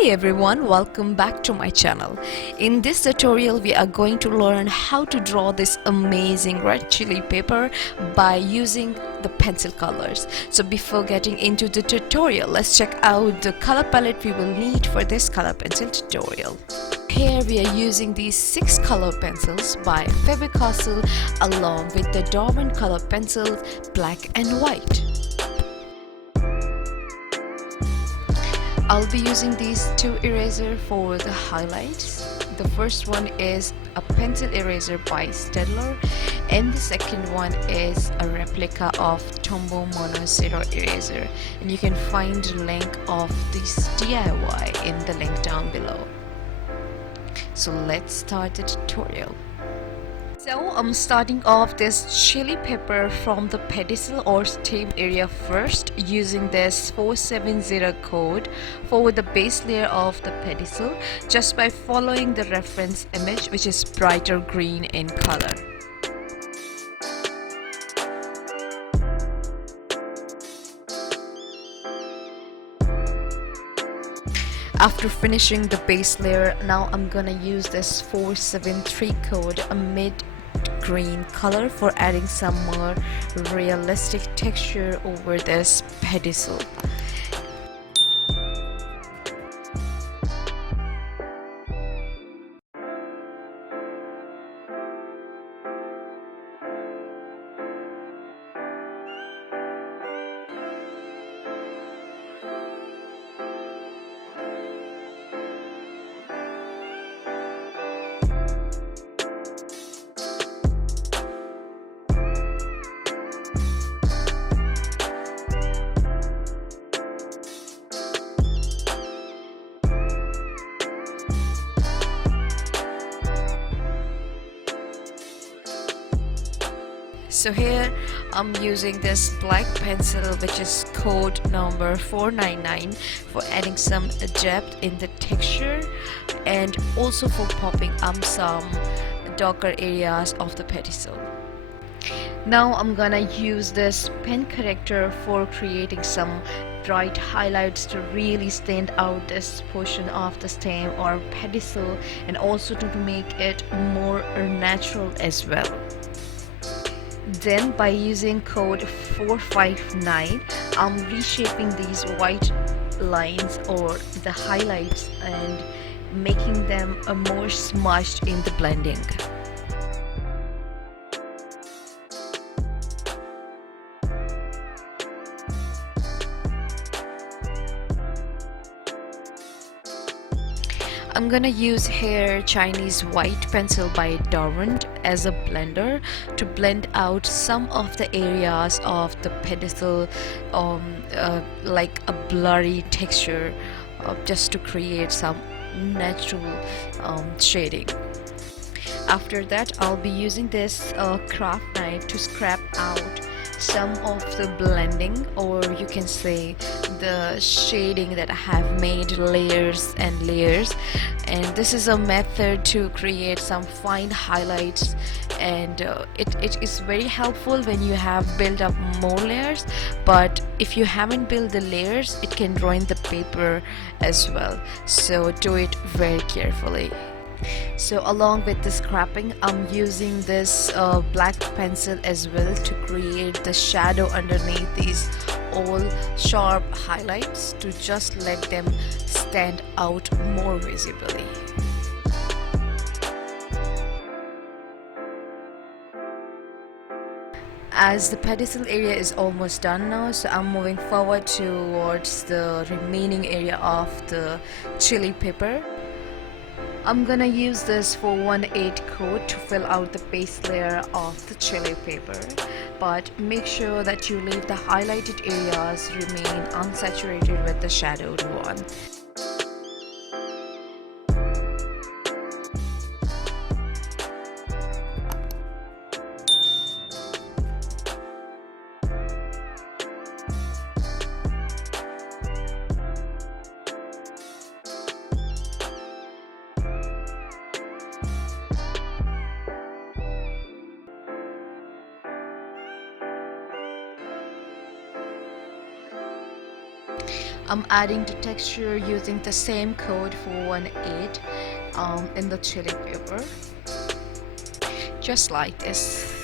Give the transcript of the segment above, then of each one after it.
Hey everyone, welcome back to my channel. In this tutorial we are going to learn how to draw this amazing red chili pepper by using the pencil colors. So before getting into the tutorial, let's check out the color palette we will need for this color pencil tutorial. Here we are using these 6 color pencils by Faber along with the Derwent color pencils, black and white. I'll be using these 2 erasers for the highlights. The first one is a pencil eraser by Castell, and the second one is a replica of Tombow Mono Zero eraser, and you can find the link of this DIY in the link down below. So let's start the tutorial. So I'm starting off this chili pepper from the pedicel or stem area first, using this 470 code for the base layer of the pedicel, just by following the reference image, which is brighter green in color. After finishing the base layer, now I'm gonna use this 473 code, a mid green color, for adding some more realistic texture over this pedicel. So here I'm using this black pencil, which is code number 499, for adding some depth in the texture and also for popping some darker areas of the pedicel. Now I'm gonna use this pen corrector for creating some bright highlights to really stand out this portion of the stem or pedicel, and also to make it more natural as well. Then by using code 459, I'm reshaping these white lines or the highlights and making them more smudged in the blending. I'm gonna use here Chinese white pencil by Derwent as a blender to blend out some of the areas of the pedicel, like a blurry texture, just to create some natural shading. After that, I'll be using this craft knife to scrap out some of the blending, or you can say the shading that I have made layers and layers. And this is a method to create some fine highlights, and it is very helpful when you have built up more layers, but if you haven't built the layers, it can ruin the paper as well, so do it very carefully. So along with the scrapping, I'm using this black pencil as well to create the shadow underneath these all sharp highlights, to just let them stand out more visibly. As the pedicel area is almost done now, so I'm moving forward towards the remaining area of the chili pepper. I'm gonna use this 418 code to fill out the base layer of the chili pepper, but make sure that you leave the highlighted areas remain unsaturated with the shadowed one. I'm adding the texture using the same code 418 in the chili pepper, just like this.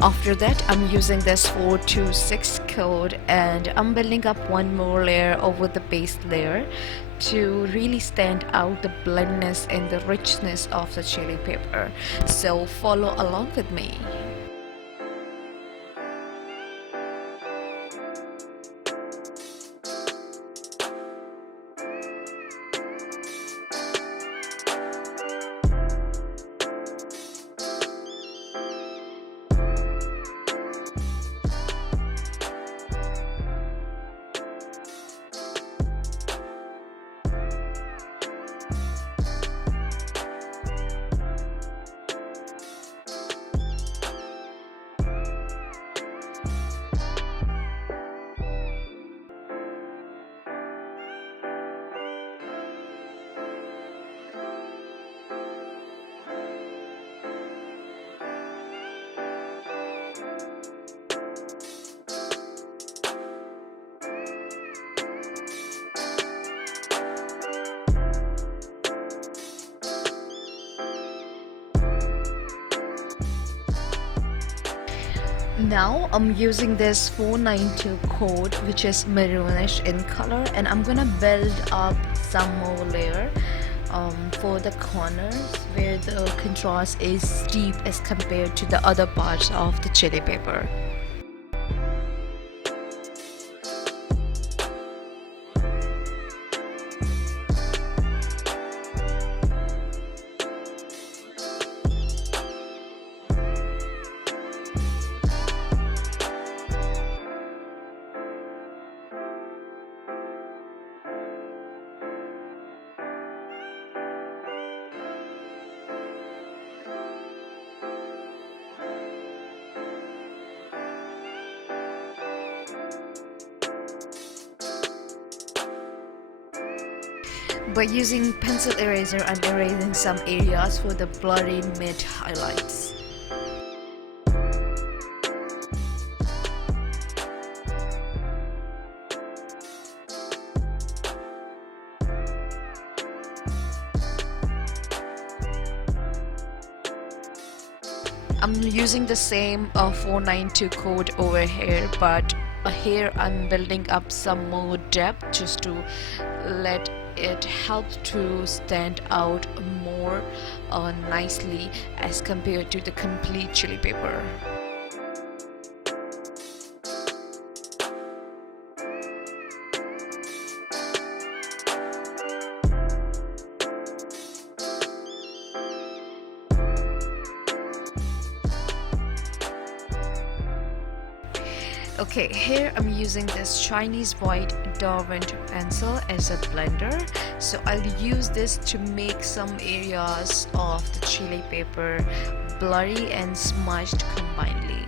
After that, I'm using this 426 code and I'm building up one more layer over the base layer to really stand out the blendness and the richness of the chili pepper. So follow along with me. Now I'm using this 492 code, which is maroonish in color, and I'm gonna build up some more layer for the corners where the contrast is steep as compared to the other parts of the chili pepper. By using pencil eraser, I'm erasing some areas for the blurry mid highlights. I'm using the same 492 code over here, but here I'm building up some more depth just to let it help to stand out more nicely as compared to the complete chili pepper. Okay, here I'm using this Chinese white Derwent pencil as a blender. So I'll use this to make some areas of the chili pepper blurry and smudged combinedly.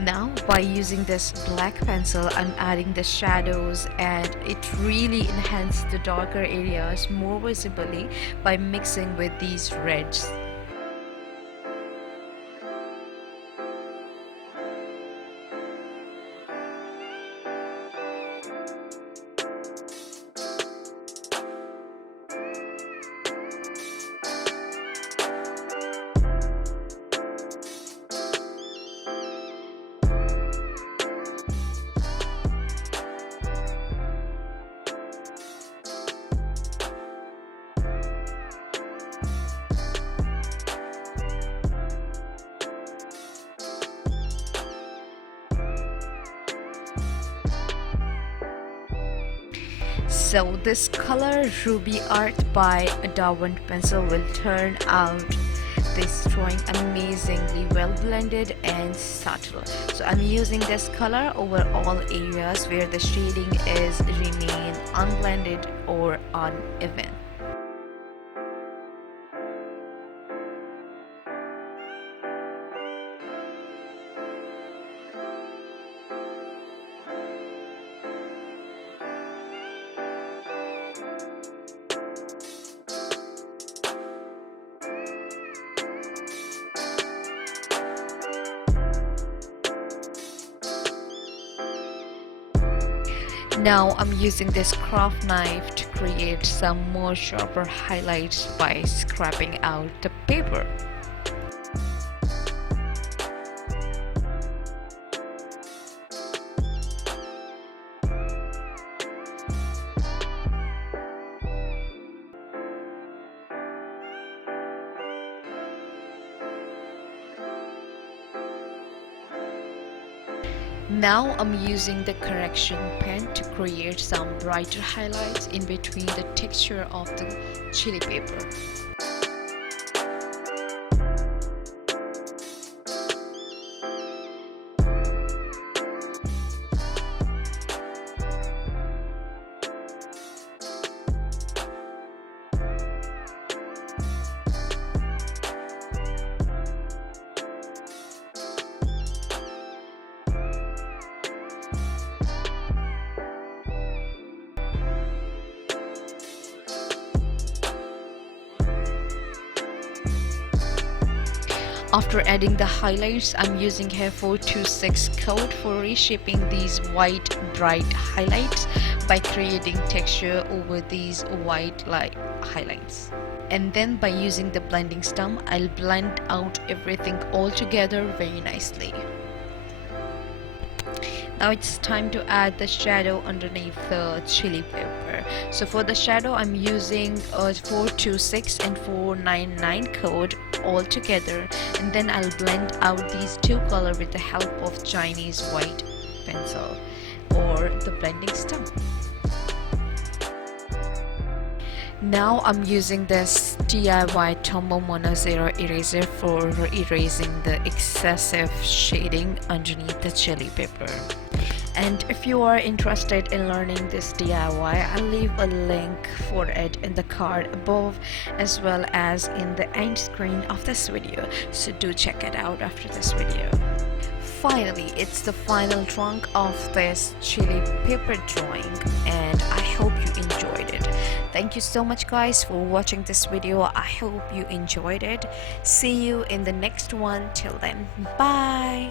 Now by using this black pencil, I'm adding the shadows, and it really enhances the darker areas more visibly by mixing with these reds. So this color Ruby Art by a Derwent pencil will turn out this drawing amazingly well blended and subtle. So I'm using this color over all areas where the shading is remain unblended or uneven. Now I'm using this craft knife to create some more sharper highlights by scraping out the paper. Now I'm using the correction pen to create some brighter highlights in between the texture of the chili paper. After adding the highlights, I'm using a 426 code for reshaping these white bright highlights by creating texture over these white light highlights. And then by using the blending stump, I'll blend out everything all together very nicely. Now it's time to add the shadow underneath the chili pepper. So for the shadow, I'm using a 426 and 499 code all together, and then I'll blend out these two colors with the help of Chinese white pencil or the blending stump. Now I'm using this DIY Tombow Mono Zero eraser for erasing the excessive shading underneath the chili pepper. And if you are interested in learning this DIY, I'll leave a link for it in the card above as well as in the end screen of this video, so do check it out after this video. Finally, it's the final trunk of this chili pepper drawing, and I hope you enjoyed it. Thank you so much guys for watching this video. I hope you enjoyed it. See you in the next one. Till then, bye.